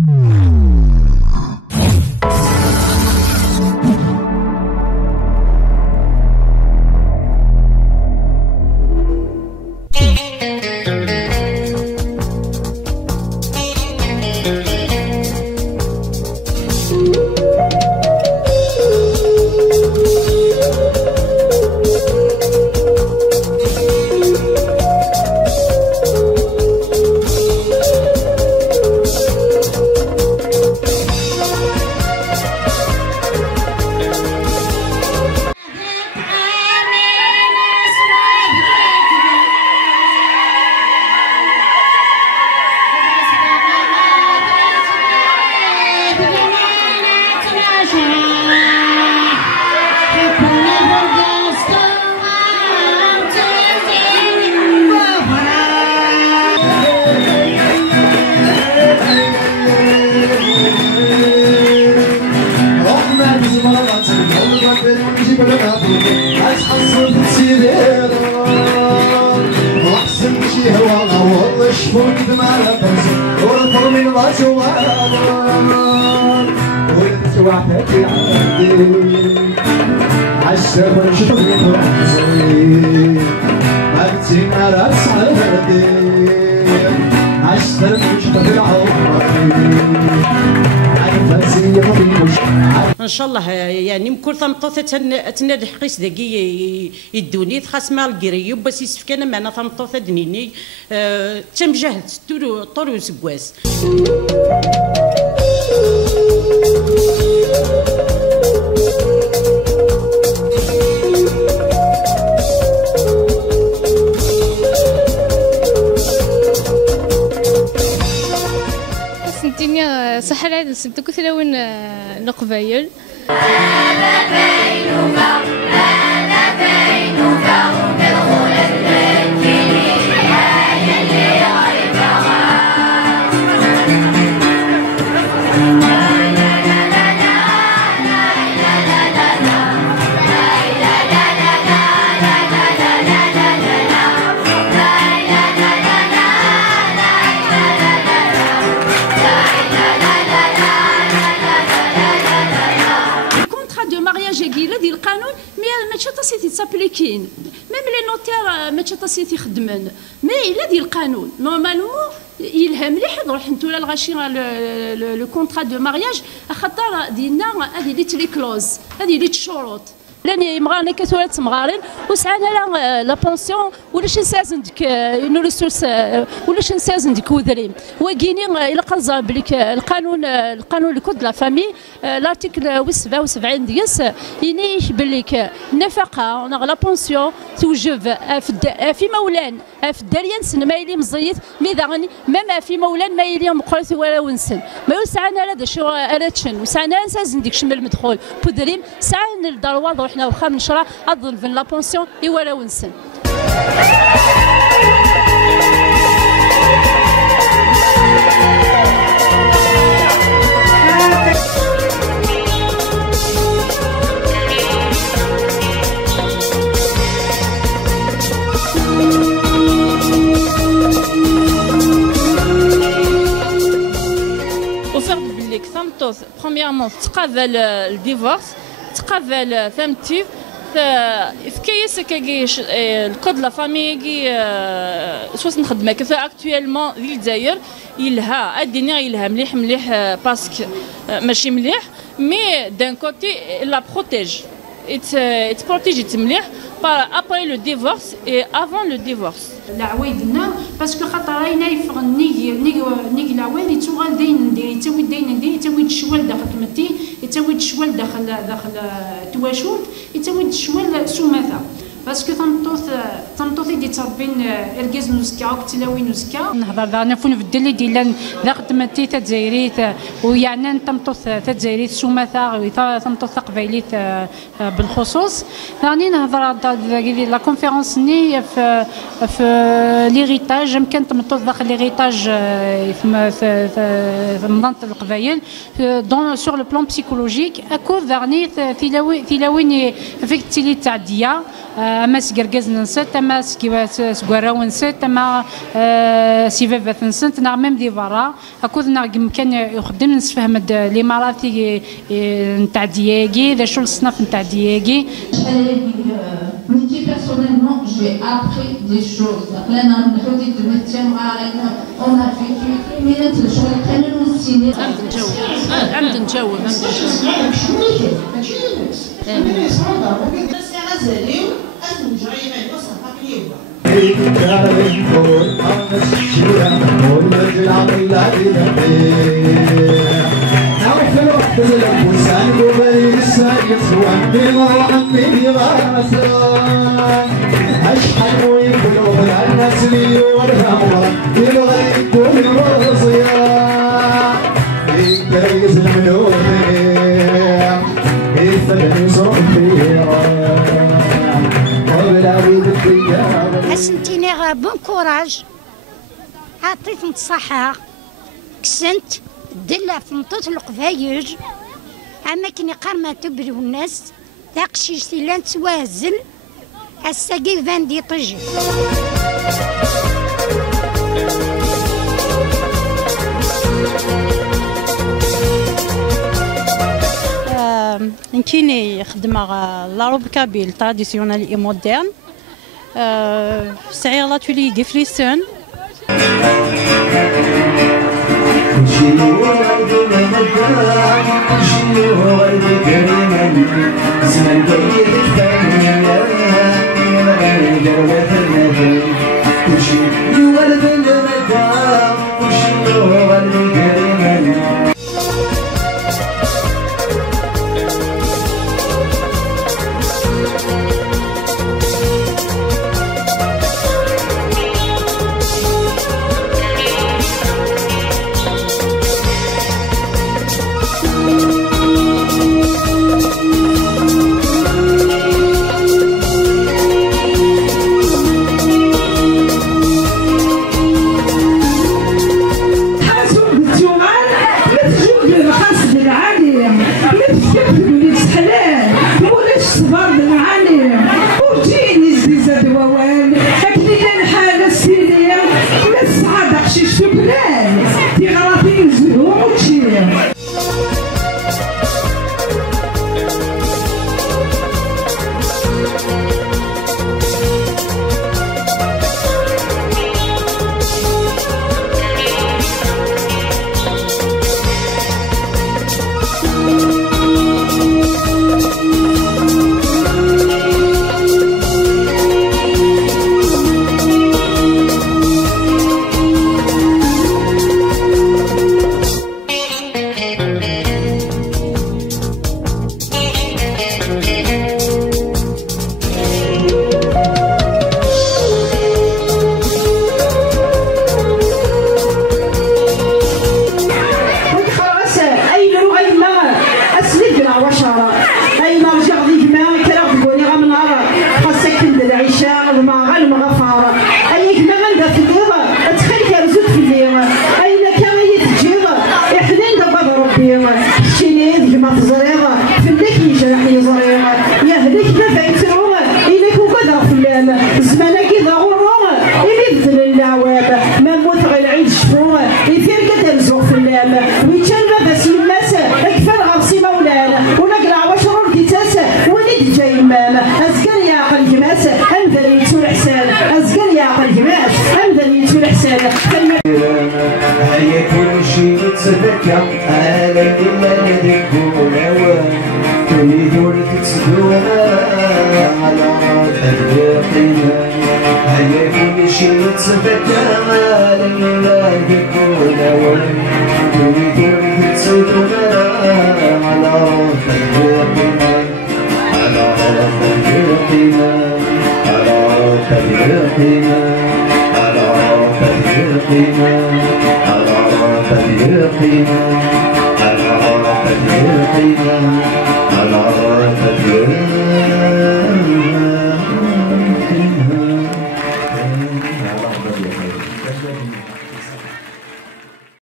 ان شاء الله يعني كل ثمطوثه تنادي حقيس داكي يدوني خاص ما الكريو باش يسفكنا معنا ثمطوثه دنيني تمجهد طول وسكواس. سنتيني صحراء سنتو كثلاون نقبايل تسابليكين ميم لي نوتير ماشي تاسيتي خدمن مي الا ديال القانون نورمالمون يلها مليح نروح نتولا الغاشي لو كونطرا دو مارياج خاطر ديالنا هذه اللي تلي كلوز هذه اللي الشروط لاني مغارني كتولد تمغارين وسعنا لا بونسيون ولاش نسازن ديك نو ريسورس ولاش نسازن ديك وذريم وكيني الا قنزر بليك القانون الكود لا فامي لارتيكل 77 ديالس ينيش بليك النفقه لا بونسيون توجب في مولان في الدريان سن ما يلي مزيت مي داغني مام في مولان ما يلي مقرث ولا ونسن ما يسعنا لا شو اراتشن وسعنا نسازن ديك شمال المدخول بودريم سعنا الدروار روحنا وخا من شرا اظن في لا بونسيون ولا ونسن. Premièrement, تقابل الديفورس تقابل فهمتي في كيس كاكيش الكود لا فامي سواس نخدمها كيف اكطويلمون في الجزائر يلها الدنيا يلها مليح باسكو ماشي مليح مي دان كوتي لا بروتيج تبروتيجي مليح ابري لو ديفورس اي افون لو ديفورس. العوايدنا باسكو خاطر راينا يفغ نيك العوايد يتوغال داين ندير يتاوي داين ندير يتاوي الشوال داخل كمتي يتاوي الشوال داخل تواشولت يتاوي الشوال سوماثا باسكو تنطوثي دي تربين اركاز نوسكا وكتلاوي نوسكا نهضر دارنا فون في الدلي ديال ذا خدمتي تجزائريت ويعني تمطوث تجزائريت سوماثا تمطوث قبايليت بالخصوص راني نهضر لا كونفيرونس ني في ليغيتاج يمكن تمطوث داخل ليغيتاج في منظمه القبايل دون سور لو بلان بسيكولوجيك اكو راني تلاوين افيكتيلي تعديه اما سكركاز نسات اما سكواراو نسات اما سيفافات نسات نا ميم دي فارا اكود نا كان يخدم نسفهم الاماراتي نتاع دياكي ذا شو الصنف نتاع دياكي. Je me dis personnellement, j'ai appris des choses. Là, on a vécu une minute, je suis en train de nous signer. أشحن ويبلغ الناس لي والهمر يبغى يكون الرصيا يكريز الملوثية يثبت صوفيا وبلاوي بالديار. حسنتيني بون كوراج، عطيتني الصحة، كسنت دلة في مطوط القفايج أماكن قرمة تبرو الناس تاقشيش لان توازل الساقي فان دي طجي. نكيني خدمة لاروب كابيل تراديسيونال اي مودرن سعير لاتولي دي فليسون. هيا كل شي تتذكى على كل ذيك ونوى تريدون تتسدونا على تذكينا. هيا كل شي تتذكى على كل ذيك ونوى تريدون تتسدونا على تذكينا على تذكينا على تذكينا على تذكينا على تذكينا.